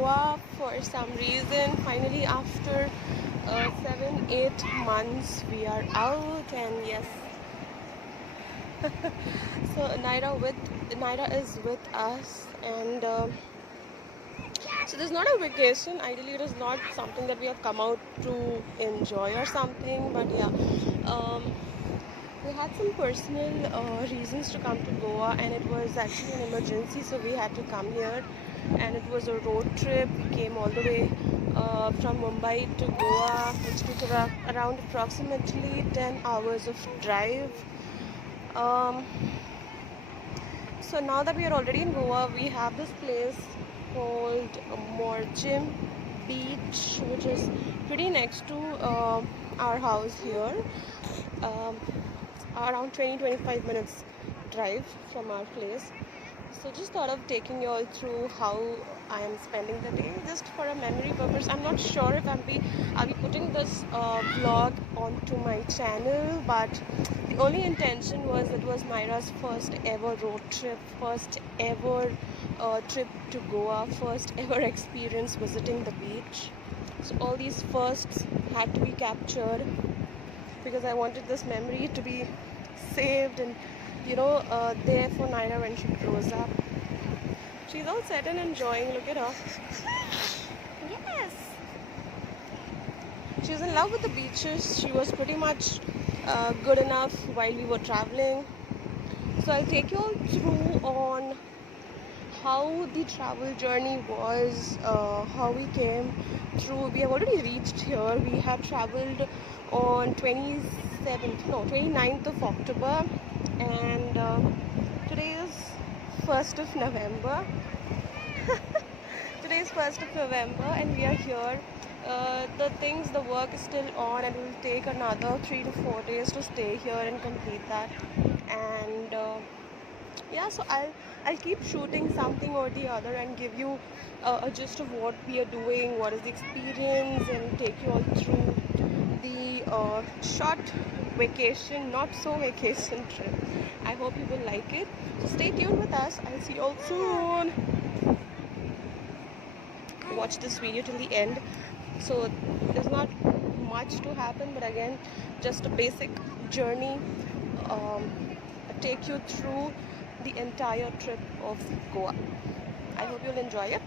Goa for some reason. Finally, after 7-8 months, we are out, and yes, so Naira is with us, and so there's not a vacation. Ideally, it is not something that we have come out to enjoy or something, but yeah. Um, we had some personal reasons to come to Goa, and it was actually an emergency, so we had to come here. And it was a road trip. We came all the way from Mumbai to Goa, which took around approximately 10 hours of drive. Um, so now that we are already in Goa, we have this place called Morjim Beach, which is pretty next to our house here. Um, around 20-25 minutes drive from our place. So just thought of taking you all through how I am spending the day, just for a memory purpose. I'm not sure if I'll be putting this vlog onto my channel, but the only intention was it was Naira's first ever road trip, first ever trip to Goa, first ever experience visiting the beach. So all these firsts had to be captured because I wanted this memory to be saved and there for Naira when she grows up. She's all set and enjoying. Look at her. Yes. She's in love with the beaches. She was pretty much good enough while we were traveling. So I'll take you all through on how the travel journey was, how we came through. We have already reached here. We have traveled on 29th of October, and today is 1st of November. Today is 1st of November, and we are here. The work is still on, and it will take another 3 to 4 days to stay here and complete that. And yeah, so I'll keep shooting something or the other and give you a gist of what we are doing, what is the experience, and take you all through the short vacation, not so vacation trip. I hope you will like it. So stay tuned with us. I'll see you all soon. Watch this video till the end. So there's not much to happen, but again, just a basic journey. Take you through the entire trip of Goa. I hope you'll enjoy it.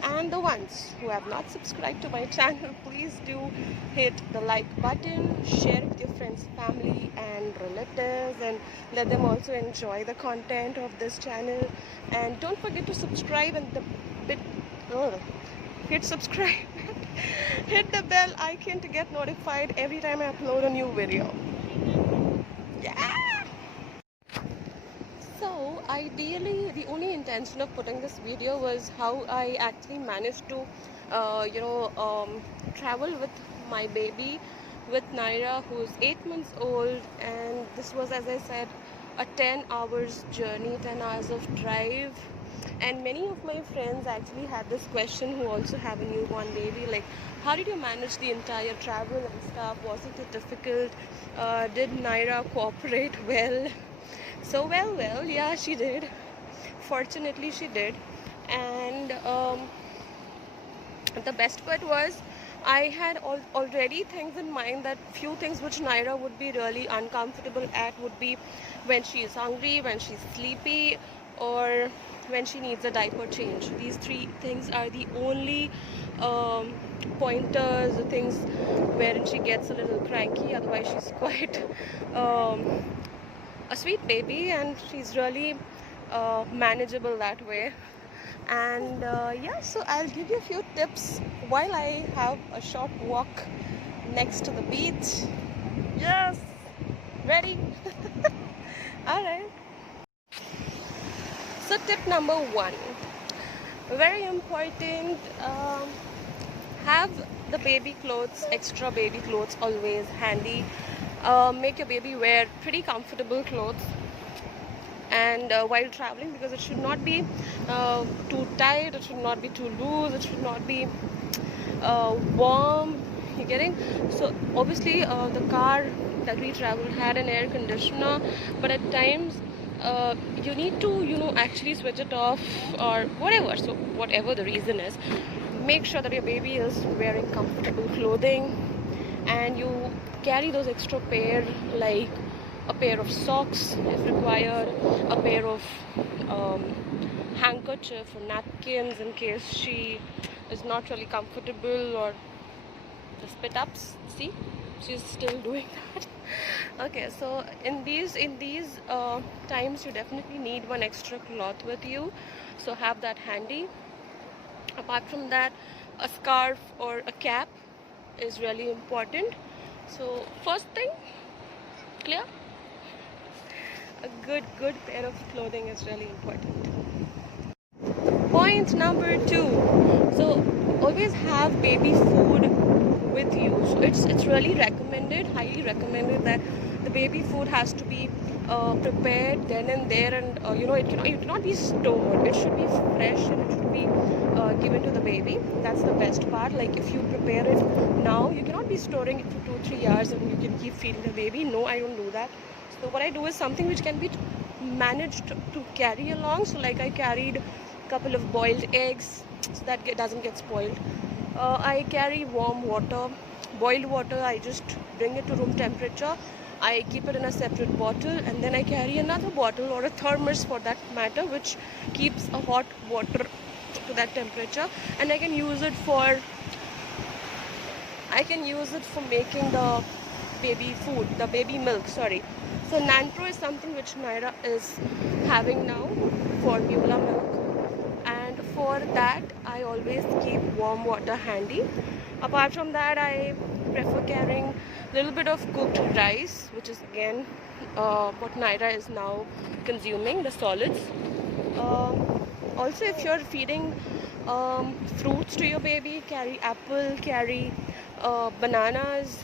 And the ones who have not subscribed to my channel, please do hit the like button, share it with your friends, family and relatives, and let them also enjoy the content of this channel. And don't forget to subscribe and hit subscribe hit the bell icon to get notified every time I upload a new video. Yeah. So ideally, the only intention of putting this video was how I actually managed to travel with my baby, with Naira, who's 8 months old, and this was, as I said, a 10 hours journey, 10 hours of drive. And many of my friends actually had this question who also have a newborn baby, like, how did you manage the entire travel and stuff? Wasn't it difficult? Did Naira cooperate well? So well, yeah, she did. Fortunately, she did. And the best part was, I had already things in mind, that few things which Naira would be really uncomfortable at would be when she is hungry, when she's sleepy, or when she needs a diaper change. These three things are the only pointers, the things wherein she gets a little cranky. Otherwise, she's quite a sweet baby, and she's really manageable that way. And yeah, so I'll give you a few tips while I have a short walk next to the beach. Yes, ready? All right. So tip number 1, very important, have the baby clothes, extra baby clothes always handy. Make your baby wear pretty comfortable clothes and while traveling, because it should not be too tight, it should not be too loose, it should not be warm. You getting? So obviously the car that we traveled had an air conditioner, but at times you need to actually switch it off or whatever. So whatever the reason is, make sure that your baby is wearing comfortable clothing, and you carry those extra pair, like a pair of socks if required, a pair of um, handkerchief or napkins in case she is not really comfortable, or the spit ups. See, she's still doing that. Okay, so in these times you definitely need one extra cloth with you, so have that handy. Apart from that, a scarf or a cap is really important. So first thing, clear, a good pair of clothing is really important. Point number 2, so always have baby food with you. So it's really recommended, highly recommended, that the baby food has to be prepared then and there, and it cannot be stored. It should be fresh and it should be given to the baby. That's the best part. Like if you prepare it now, you cannot be storing it for 2-3 hours and you can keep feeding the baby. No, I don't do that. So what I do is something which can be managed to carry along. So like I carried a couple of boiled eggs so that doesn't get spoiled. I carry warm water, boiled water. I just bring it to room temperature. I keep it in a separate bottle, and then I carry another bottle or a thermos for that matter, which keeps a hot water to that temperature, and I can use it for making the baby food, the baby milk, sorry. So Nantro is something which Naira is having now, formula milk, and for that I always keep warm water handy. Apart from that, I prefer carrying a little bit of cooked rice, which is again what Naira is now consuming, the solids. Also, if you're feeding fruits to your baby, carry apple, carry bananas.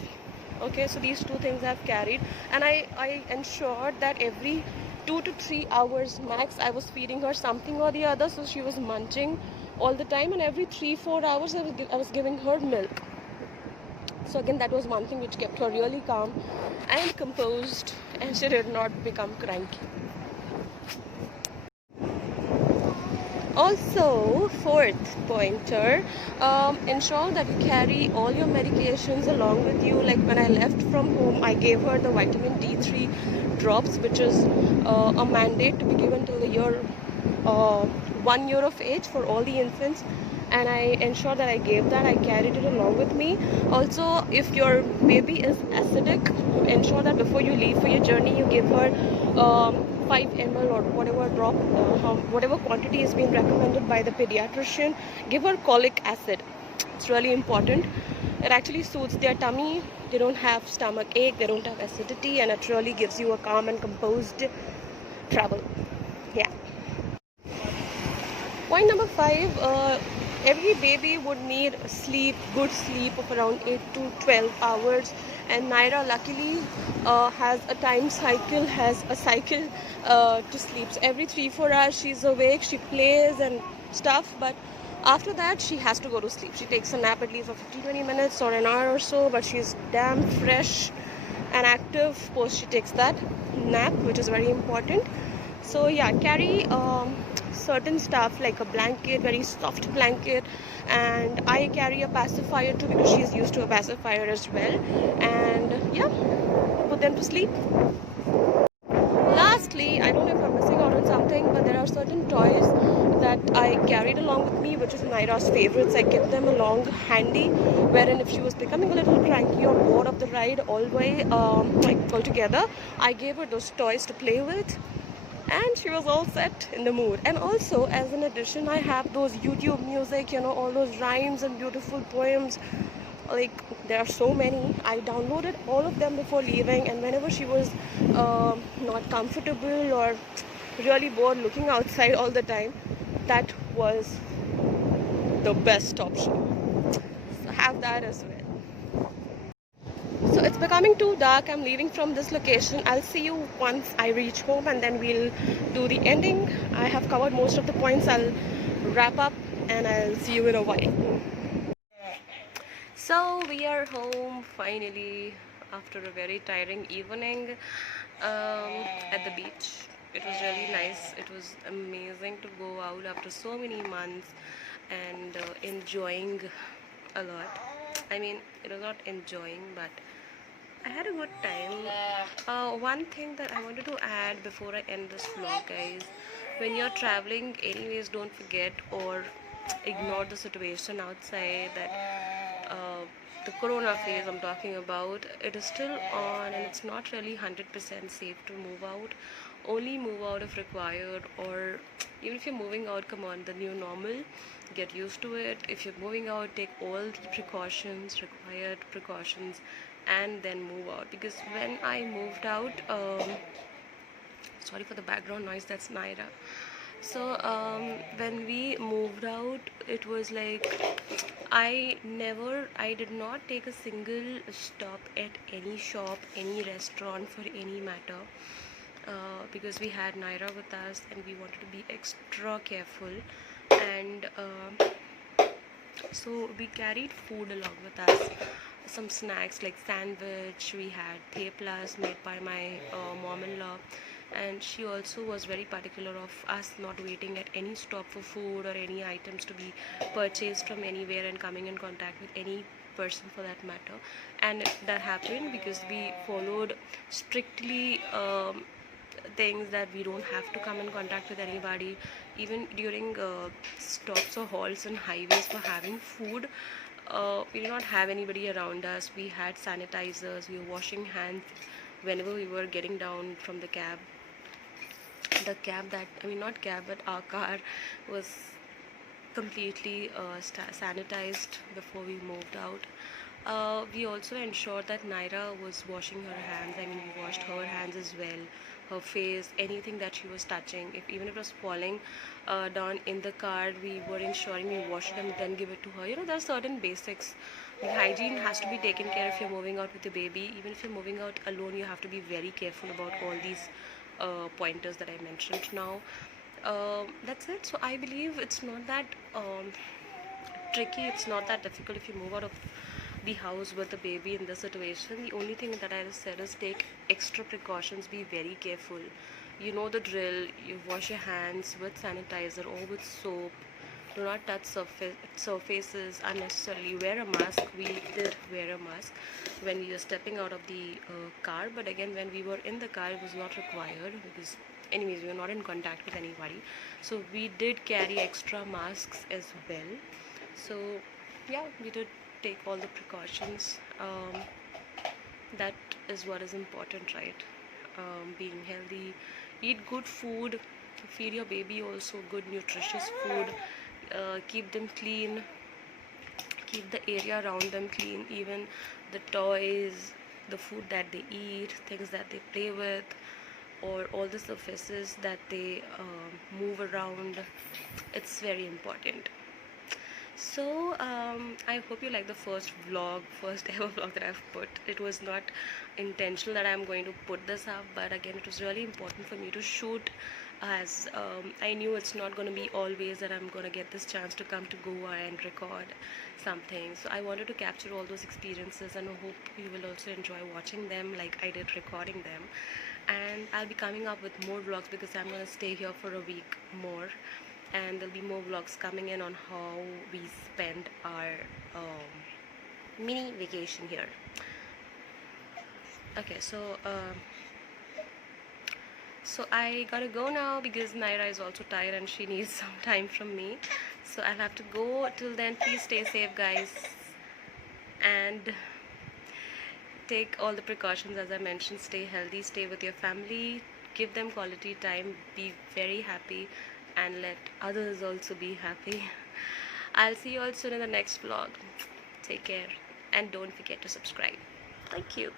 Okay, so these two things I've carried, and I ensured that every 2 to 3 hours max I was feeding her something or the other, so she was munching all the time, and every 3-4 hours I was giving her milk. So again, that was one thing which kept her really calm and composed, and she did not become cranky. Also, fourth pointer, ensure that you carry all your medications along with you. Like when I left from home, I gave her the vitamin D3 drops, which is a mandate to be given till the year 1 year of age for all the infants, and I ensure that I gave that. I carried it along with me. Also, if your baby is acidic, ensure that before you leave for your journey, you give her 5 ml or whatever drop, whatever quantity is being recommended by the pediatrician. Give her colic acid. It's really important. It actually soothes their tummy. They don't have stomach ache, they don't have acidity, and it really gives you a calm and composed travel. Yeah. Point number 5, every baby would need good sleep of around 8 to 12 hours, and Naira luckily has a cycle to sleep. So every 3-4 hours she's awake, she plays and stuff, but after that she has to go to sleep. She takes a nap at least for 15-20 minutes or an hour or so, but she's damn fresh and active post she takes that nap, which is very important. So yeah, carry certain stuff like a blanket, very soft blanket, and I carry a pacifier too because she's used to a pacifier as well. And yeah, put them to sleep. Lastly, I don't know if I'm missing out on something, but there are certain toys that I carried along with me, which is Naira's favorites. I kept them along handy, wherein if she was becoming a little cranky or bored of the ride all the way, like altogether, I gave her those toys to play with, and she was all set in the mood. And also, as an addition, I have those YouTube music, all those rhymes and beautiful poems. Like there are so many. I downloaded all of them before leaving, and whenever she was not comfortable or really bored looking outside all the time, that was the best option. So have that as well. So it's becoming too dark. I'm leaving from this location. I'll see you once I reach home, and then we'll do the ending. I have covered most of the points. I'll wrap up and I'll see you in a while. So we are home finally after a very tiring evening at the beach. it was really nice. It was amazing to go out after so many months and enjoying a lot. I mean, it was not enjoying, but I had a good time. One thing that I wanted to add before I end this vlog, guys, when you're traveling, anyways, don't forget or ignore the situation outside, that the corona phase I'm talking about. It is still on, and it's not really 100% safe to move out. Only move out if required, or even if you're moving out, come on, the new normal, get used to it. If you're moving out, take all the precautions, required precautions, and then move out. Because when I moved out, sorry for the background noise, that's Naira. So when we moved out, it was like I did not take a single stop at any shop, any restaurant for any matter, because we had Naira with us and we wanted to be extra careful. And so we carried food along with us, some snacks like sandwich. We had theplas made by my mom-in-law, and she also was very particular of us not waiting at any stop for food or any items to be purchased from anywhere and coming in contact with any person for that matter. And that happened because we followed strictly things that we don't have to come in contact with anybody. Even during stops or halts and highways for having food, we did not have anybody around us. We had sanitizers, we were washing hands whenever we were getting down from the cab. The cab that, I mean, not cab, but our car was completely sanitized before we moved out. We also ensured that Naira was washing her hands. I mean, we washed her hands as well, her face, anything that she was touching. If even if it was falling down in the car, we were ensuring we wash it and then give it to her. You know, there are certain basics. The hygiene has to be taken care of if you're moving out with a baby. Even if you're moving out alone, you have to be very careful about all these pointers that I mentioned now. That's it. So I believe it's not that tricky, it's not that difficult if you move out of the house with the baby in this situation. The only thing that I said is take extra precautions, be very careful. You know the drill. You wash your hands with sanitizer or with soap. Do not touch surfaces unnecessarily. Wear a mask. We did wear a mask when we were stepping out of the car, but again, when we were in the car, it was not required because anyways we were not in contact with anybody. So we did carry extra masks as well. So yeah, we did take all the precautions. That is what is important, right? Being healthy, eat good food, feed your baby also good nutritious food, keep them clean, keep the area around them clean, even the toys, the food that they eat, things that they play with, or all the surfaces that they move around. It's very important. So I hope you like the first ever vlog that I've put. It was not intentional that I'm going to put this up, but again, it was really important for me to shoot, as I knew it's not going to be always that I'm going to get this chance to come to Goa and record something. So I wanted to capture all those experiences, and I hope you will also enjoy watching them like I did recording them. And I'll be coming up with more vlogs because I'm going to stay here for a week more, and there'll be more vlogs coming in on how we spend our mini vacation here. Okay, so I gotta go now because Naira is also tired and she needs some time from me. So I'll have to go. Till then, please stay safe, guys, and take all the precautions as I mentioned. Stay healthy, stay with your family, give them quality time, be very happy, and let others also be happy. I'll see you all soon in the next vlog. Take care and don't forget to subscribe. Thank you.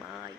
Bye.